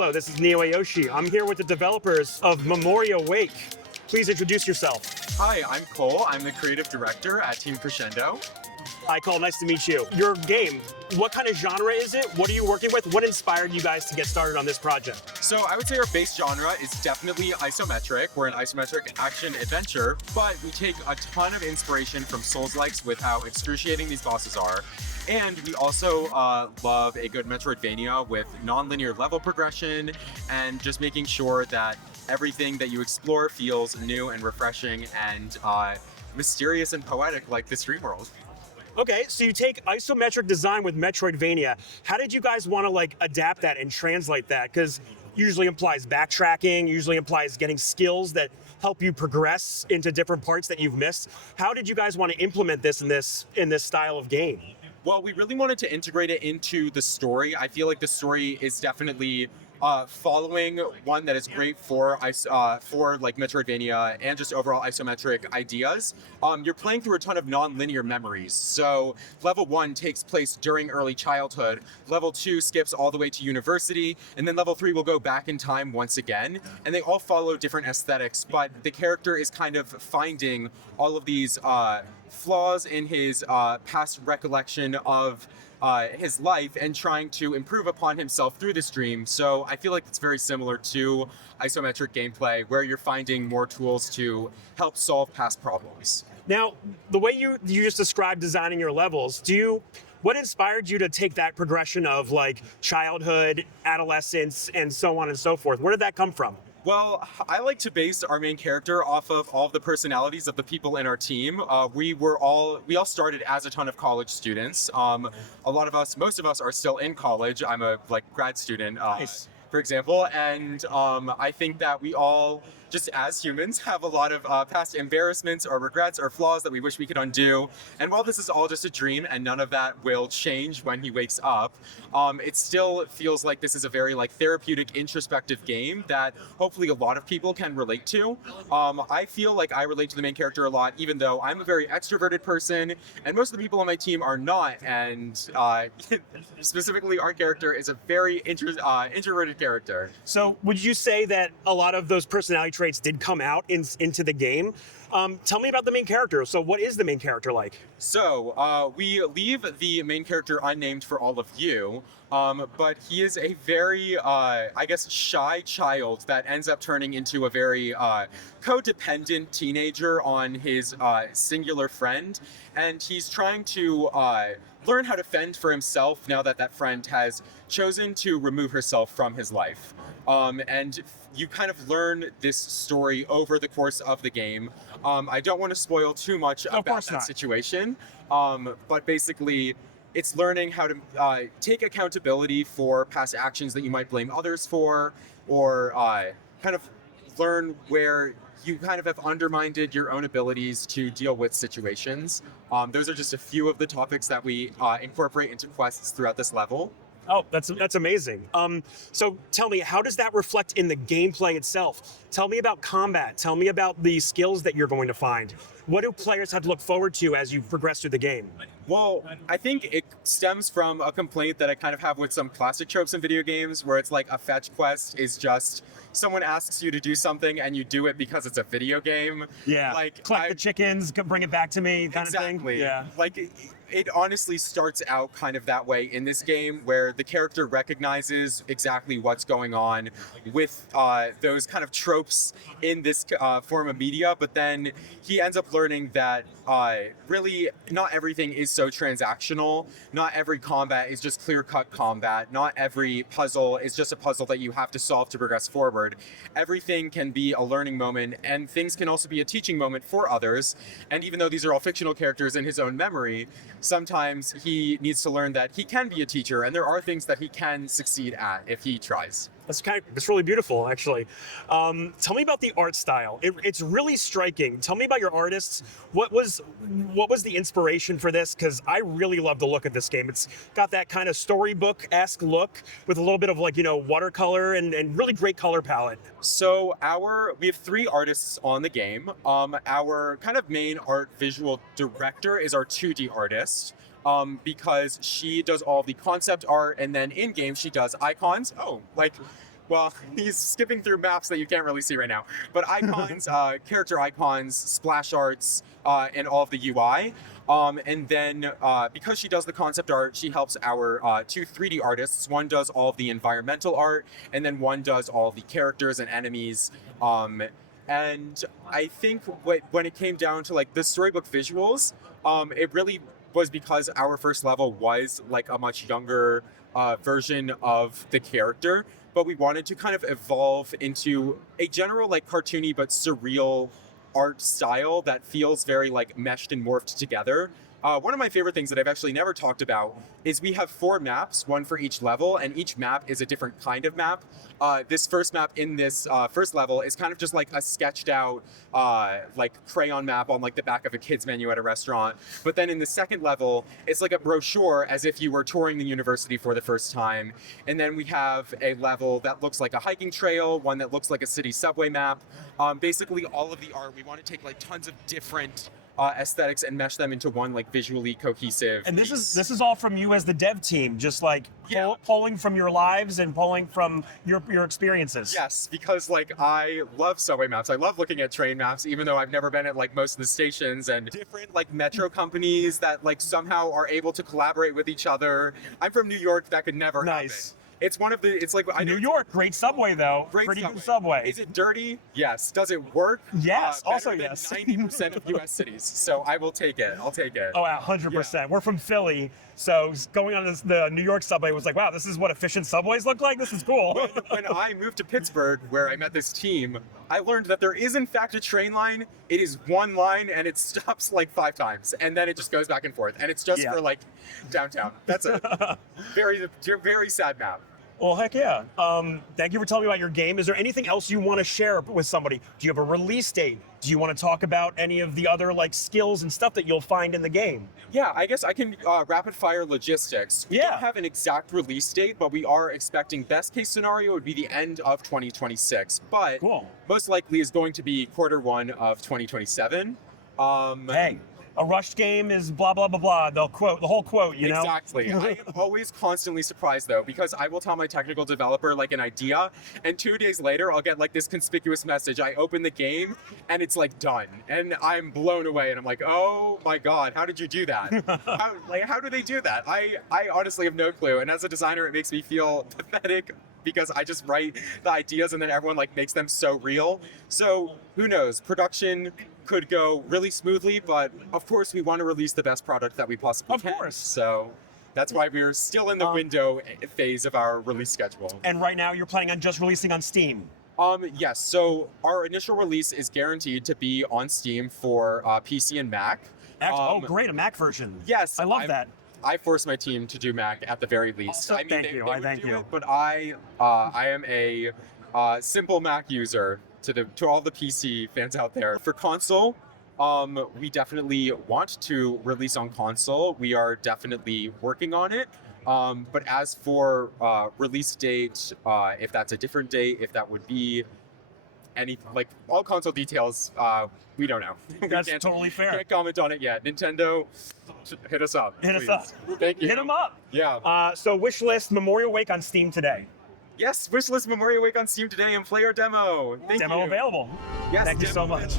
Hello, this is Neo Ayoshi. I'm here with the developers of Memoria Wake. Please introduce yourself. Hi, I'm Cole. I'm the creative director at Team Crescendo. Hi, Cole. Nice to meet you. Your game, what kind of genre is it? What are you working with? What inspired you guys to get started on this project? So I would say our base genre is definitely isometric. We're an isometric action adventure, but we take a ton of inspiration from Souls-likes with how excruciating these bosses are. And we also love a good Metroidvania with non-linear level progression and just making sure that everything that you explore feels new and refreshing and mysterious and poetic like this dream world. Okay, so you take isometric design with Metroidvania. How did you guys want to adapt that and translate that? Because usually implies backtracking, usually implies getting skills that help you progress into different parts that you've missed. How did you guys want to implement this in this style of game? Well, we really wanted to integrate it into the story. I feel like the story is definitely following one that is great for Metroidvania and just overall isometric ideas. You're playing through a ton of non-linear memories. So level 1 takes place during early childhood, level 2 skips all the way to university, and then level 3 will go back in time once again. And they all follow different aesthetics, but the character is kind of finding all of these flaws in his past recollection of his life and trying to improve upon himself through this dream. So I feel like it's very similar to isometric gameplay where you're finding more tools to help solve past problems. Now, the way you just described designing your levels, what inspired you to take that progression of childhood, adolescence, and so on and so forth? Where did that come from? Well, I like to base our main character off of all of the personalities of the people in our team. We all started as a ton of college students. Most of us are still in college. I'm a grad student, Nice. For example, and I think that we all, just as humans, have a lot of past embarrassments or regrets or flaws that we wish we could undo. And while this is all just a dream and none of that will change when he wakes up, it still feels like this is a very therapeutic, introspective game that hopefully a lot of people can relate to. I feel like I relate to the main character a lot, even though I'm a very extroverted person, and most of the people on my team are not. And specifically, our character is a very introverted character. So would you say that a lot of those personality traits did come out into the game? Tell me about the main character. So what is the main character like? So we leave the main character unnamed for all of you, but he is a very, shy child that ends up turning into a very codependent teenager on his singular friend, and he's trying to learn how to fend for himself now that that friend has chosen to remove herself from his life. And you kind of learn this story over the course of the game. I don't want to spoil too much about that situation, but basically it's learning how to take accountability for past actions that you might blame others for, or kind of learn where you kind of have undermined your own abilities to deal with situations. Those are just a few of the topics that we incorporate into quests throughout this level. Oh, that's amazing. So tell me, how does that reflect in the gameplay itself? Tell me about combat. Tell me about the skills that you're going to find. What do players have to look forward to as you progress through the game? Well, I think it stems from a complaint that I kind of have with some classic tropes in video games, where it's like a fetch quest is just someone asks you to do something and you do it because it's a video game. Yeah, collect the chickens, bring it back to me, kind of thing. Exactly. Yeah. It honestly starts out kind of that way in this game, where the character recognizes exactly what's going on with those kind of tropes in this form of media, but then he ends up learning that really not everything is so transactional. Not every combat is just clear-cut combat. Not every puzzle is just a puzzle that you have to solve to progress forward. Everything can be a learning moment, and things can also be a teaching moment for others. And even though these are all fictional characters in his own memory, sometimes he needs to learn that he can be a teacher, and there are things that he can succeed at if he tries. It's really beautiful, actually. Tell me about the art style. It's really striking. Tell me about your artists. What was the inspiration for this? Because I really love the look of this game. It's got that kind of storybook-esque look with a little bit of watercolor and really great color palette. So we have 3 artists on the game. Our kind of main art visual director is our 2D artist. Because she does all the concept art, and then in game she does icons. well, he's skipping through maps that you can't really see right now. But icons, character icons, splash arts, and all of the UI. And then because she does the concept art, she helps our two 3D artists. One does all of the environmental art, and then one does all of the characters and enemies. And I think when it came down to like the storybook visuals, it really was because our first level was like a much younger version of the character, but we wanted to kind of evolve into a general like cartoony but surreal art style that feels very like meshed and morphed together. One of my favorite things that I've actually never talked about is we have 4 maps, one for each level, and each map is a different kind of map. This first map in this first level is kind of just like a sketched out like crayon map on like the back of a kid's menu at a restaurant. But then in the second level, it's like a brochure as if you were touring the university for the first time. And then we have a level that looks like a hiking trail, one that looks like a city subway map. Basically all of the art, we want to take like tons of different aesthetics and mesh them into one like visually cohesive And piece. this is all from you as the dev team, just like pulling from your lives and pulling from your experiences. Yes, because like I love subway maps. I love looking at train maps, even though I've never been at like most of the stations, and different like metro companies that like somehow are able to collaborate with each other. I'm from New York, that could never happen. It's one of the, it's like, I know New York, great subway though. great Pretty subway. good subway. Is it dirty? Yes. Does it work? Yes, also better than yes. 90% of US cities. So I will take it. I'll take it. Oh, 100%. We're from Philly, so going on the New York subway was like, wow, this is what efficient subways look like? This is cool. When I moved to Pittsburgh, where I met this team, I learned that there is in fact a train line. It is one line and it stops like 5 times, and then it just goes back and forth, and it's just for like downtown. That's it. Very sad map. Well, heck yeah. Thank you for telling me about your game. Is there anything else you want to share with somebody? Do you have a release date? Do you want to talk about any of the other like skills and stuff that you'll find in the game? Yeah, I guess I can rapid fire logistics. We don't have an exact release date, but we are expecting best case scenario would be the end of 2026. But most likely is going to be Q1 of 2027. Hey, a rushed game is blah, blah, blah, blah. The whole quote, you know? Exactly. I am always constantly surprised though, because I will tell my technical developer like an idea, and 2 days later I'll get like this conspicuous message. I open the game and it's like done, and I'm blown away, and I'm like, oh my God, how did you do that? How do they do that? I honestly have no clue. And as a designer, it makes me feel pathetic, because I just write the ideas and then everyone like makes them so real. So who knows? Production could go really smoothly, but of course we want to release the best product that we possibly can. Of course. So that's why we're still in the window phase of our release schedule. And right now you're planning on just releasing on Steam? Yes. So our initial release is guaranteed to be on Steam for PC and Mac. Oh, great, a Mac version. Yes. I love that. I forced my team to do Mac at the very least. I mean, thank you. But I am a simple Mac user to all the PC fans out there. For console, we definitely want to release on console. We are definitely working on it. But as for release date, if that's a different date, if that would be any like all console details, we don't know. That's totally fair. Can't comment on it yet. Nintendo, hit us up. Hit us up. Thank you. Hit them up. Yeah. So Wishlist Memoria Wake on Steam today. Yes, Wishlist Memoria Wake on Steam today and play our demo. Thank you. Demo available. Yes, Thank you so much.